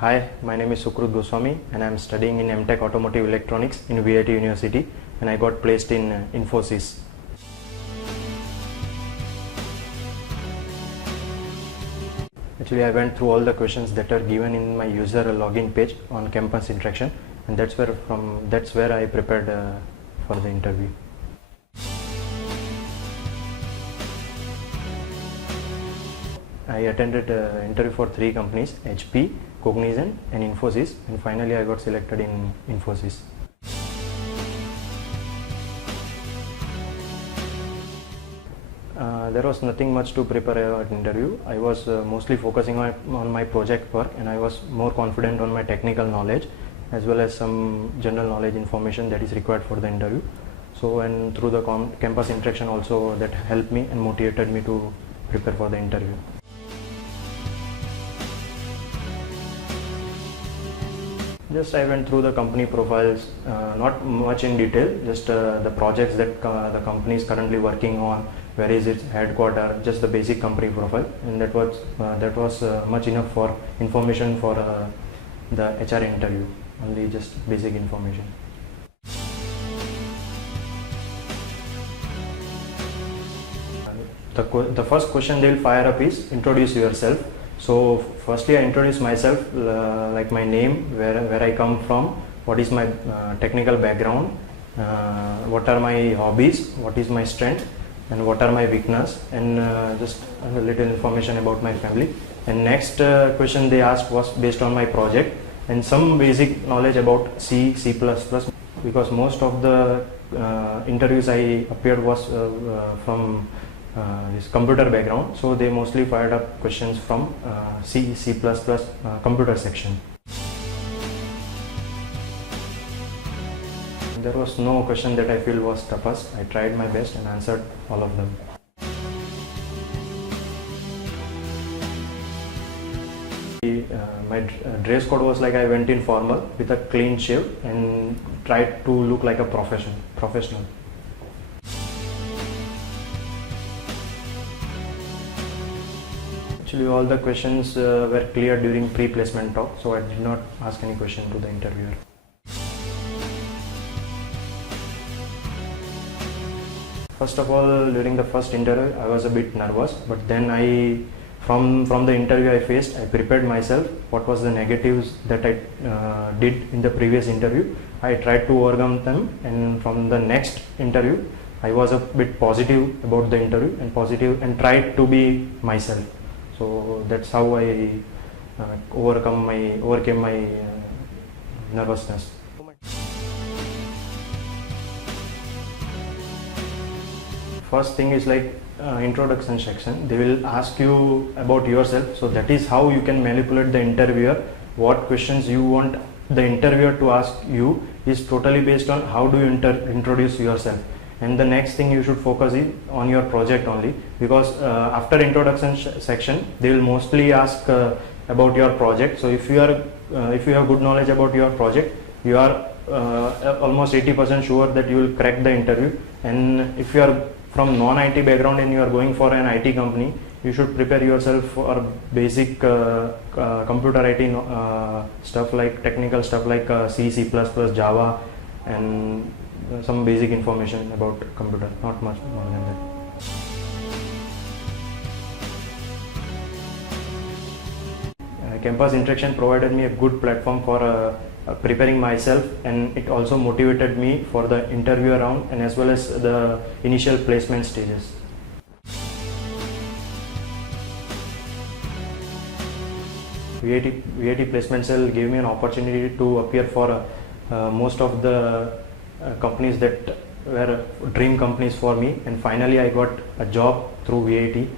Hi, my name is Sukrut Goswami and I am studying in MTech Automotive Electronics in VIT University, and I got placed in Infosys. Actually, I went through all the questions that are given in my user login page on Campus Interaction, and that's where I prepared for the interview. I attended interview for 3 companies: HP, Cognizant and Infosys, and finally I got selected in Infosys. There was nothing much to prepare at interview. I was mostly focusing on my project work, and I was more confident on my technical knowledge as well as some general knowledge information that is required for the interview. So, and through the campus interaction also, that helped me and motivated me to prepare for the interview. Just I went through the company profiles, not much in detail, just the projects that the company is currently working on, where is its headquarters, just the basic company profile, and that was much enough for information for the HR interview, only just basic information. The first question they will fire up is introduce yourself. So firstly I introduce myself, like my name, where I come from, what is my technical background, what are my hobbies, what is my strength, and what are my weakness, and just a little information about my family. And next question they asked was based on my project and some basic knowledge about C++, because most of the interviews I appeared was from this computer background, so they mostly fired up questions from C++ computer section. There was no question that I feel was toughest. I tried my best and answered all of them. My dress code was like I went in formal with a clean shave and tried to look like a professional. Actually, all the questions were clear during pre-placement talk, so I did not ask any question to the interviewer. First of all, during the first interview, I was a bit nervous, but then from the interview I faced, I prepared myself. What was the negatives that I did in the previous interview? I tried to overcome them, and from the next interview, I was a bit positive about the interview and tried to be myself. So that's how I overcame my nervousness. First thing is like introduction section. They will ask you about yourself, so that is how you can manipulate the interviewer. What questions you want the interviewer to ask you is totally based on how do you introduce yourself. And the next thing you should focus is on your project only, because after introduction section they will mostly ask about your project. So if you have good knowledge about your project, you are almost 80% sure that you will crack the interview. And if you are from non-IT background and you are going for an IT company, you should prepare yourself for basic computer IT stuff, like technical stuff like C++, Java, and some basic information about computer, not much more than that. Campus Interaction provided me a good platform for preparing myself, and it also motivated me for the interview round and as well as the initial placement stages. VIT Placement Cell gave me an opportunity to appear for most of the companies that were dream companies for me, and finally I got a job through VIT.